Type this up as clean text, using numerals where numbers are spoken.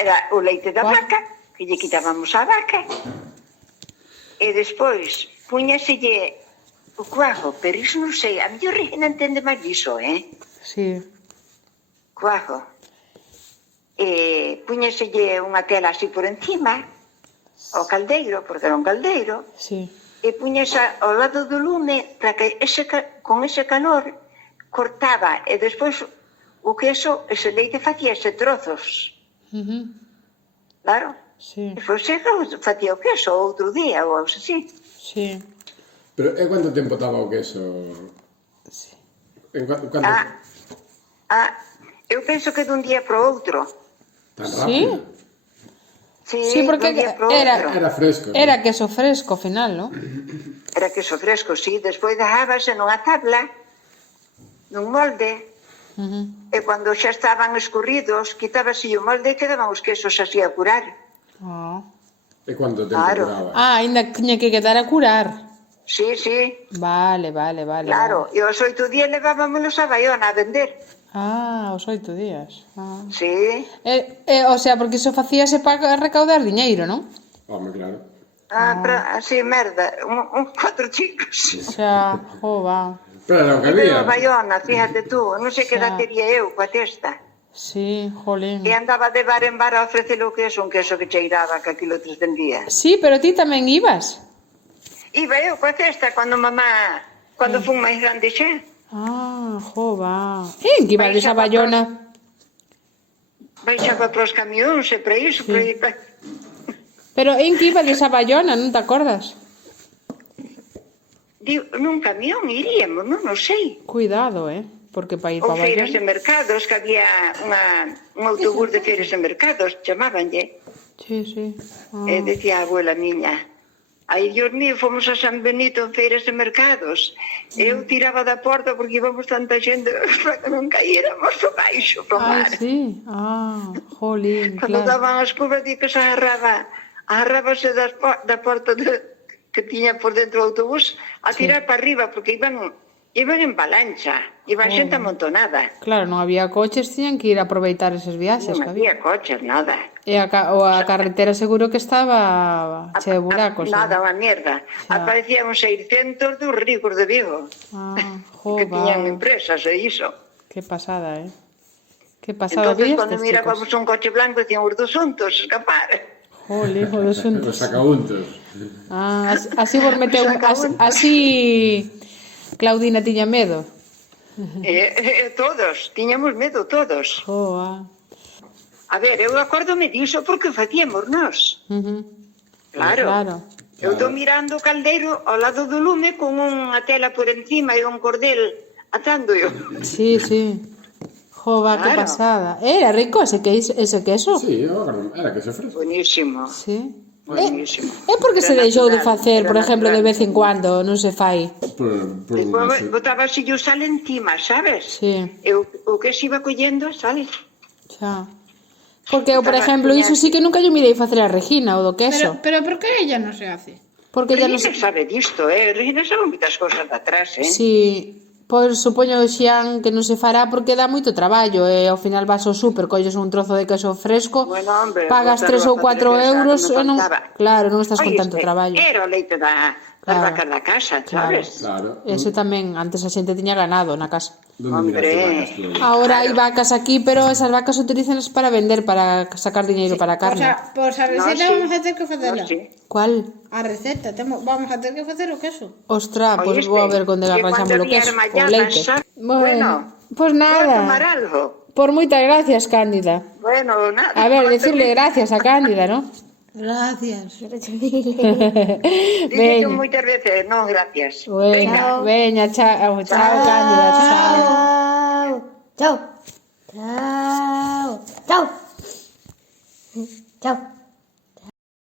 era o leite da vaca, que lle quitábamos a vaca, e despois puñaselle o cuajo, pero iso non sei, a mellor Regina entende máis diso, Sí. Cuajo. E puñaselle unha tela así por encima, ao caldeiro, porque era un caldeiro, Sí. e puñase ao lado do lume para que con ese calor cortaba, e despois o queso, ese leite facíase trozos, claro. Sí. E foi que facía o queso outro día ou algo así. Sí. Pero é quanto tempo estaba o queso? Sí. En cuánto? Eu penso que dun día para o outro. Tan Sí? rápido? Sí, porque dun día para o outro. Era fresco. Era queso fresco, ao final, ¿no? Era queso fresco, sí. Despois dejábase nunha tabla, nun molde, e cando xa estaban escurridos, quitábase o molde e quedaban os quesos así a curar. Ah. E quanto tempo Claro. duraba? Ainda tiña que quedar a curar. Sí, sí, Vale. claro. E aos 8 días levábamos a Baiona a vender. Ah, os 8 días. Ah. Sí. O sea, porque iso facíase para recaudar diñeiro, non? Home, claro. Así, merda, un 4 chicos. Xa, va. Pero era o que Pero a había. Baiona, fíjate tú, non sei que edad tería eu coa testa. Sí, jolín. E andaba de bar en bar a ofrecer o queso, un queso que cheiraba, que aquilo te vendía. Sí, pero ti tamén ibas. Iba eu coa cesta cando mamá, cando fun máis grande xa. Ah, va. En que ibades a Bayona? Baixaba para os camións e para iso, para ir para... Pero en que ibades a Bayona, non te acordas? Nun camión iríamos, non sei. Cuidado, porque para ir Ou para feiras de Bayona... mercados, que había un autobús de feiras de mercados, chamábanlle. Sí. E decía a abuela miña, ai, Dios mío, fomos a San Benito en feiras de mercados. Eu tiraba da porta porque íbamos tanta xente para que non caíramos do baixo, pro Ai, mar. sí. Jolín, Cando claro. daban as curvas, di que se agarrábase da porta que tiña por dentro do autobús a tirar para arriba, porque iban en avalancha, iban xente amontonada. Claro, non había coches, tiñan que ir a aproveitar eses viaxes Non que había. había coches, nada. E a carretera seguro que estaba che de buracos. Nada, unha mierda. Aparecían 600 dos ricos de Vigo, que tiñan empresas e iso. Que pasada, Que pasada Entonces, días cando estes mirábamos chicos. un coche blanco, decían os dos juntos, escapar. Jolín, os dos Os xuntos. sacauntos. Así vos meteu... Así Claudina tiña medo. Todos, tiñamos medo todos. A ver, eu acórdome diso porque o facíamos nós. Claro. Eu estou mirando o caldeiro ao lado do lume con unha tela por encima e un cordel atándoio. Sí. Que pasada. Era rico ese queso? Sí, era queso fresco. Buenísimo. Sí. Buenísimo. É porque se deixou de facer, por exemplo, de vez en cuando, non se fai. Despois botaba así o sal encima, sabes? Sí. O que se iba collendo, sal. Xa. Porque eu, por exemplo, iso sí que nunca yo mirei facer a Regina, o do queso. Pero por que ella non se hace? Porque ella non Regina sabe disto, Regina sabe moitas cosas de atrás, Sí, pois supoño, Xian, que non se fará porque dá moito traballo e ao final vas ao súper, colles un trozo de queso fresco, Bueno, hombre, pagas 3 ou 4 euros e non... Claro, non estás con tanto traballo. Era o leite das vacas da casa, sabes? Claro. Ese tamén, antes a xente tiña ganado na casa. ¿Dónde miraste vacas tú? Ahora hai vacas aquí, pero esas vacas utilízanas para vender, para sacar diñeiro para a carne. Pois a receta vamos a ter que facela. ¿Cuál? A receta, vamos a ter que facer o queso. Ostras, pois vou a ver onde arranxamos o queso, o leite. Bueno, pois nada. Tomar algo. Por moitas gracias, Cándida. Bueno, nada. A ver, decirle gracias a Cándida, ¿no? Gracias. Dile moitas veces, non, gracias. Veña, chao, Cándida, chao. Chao.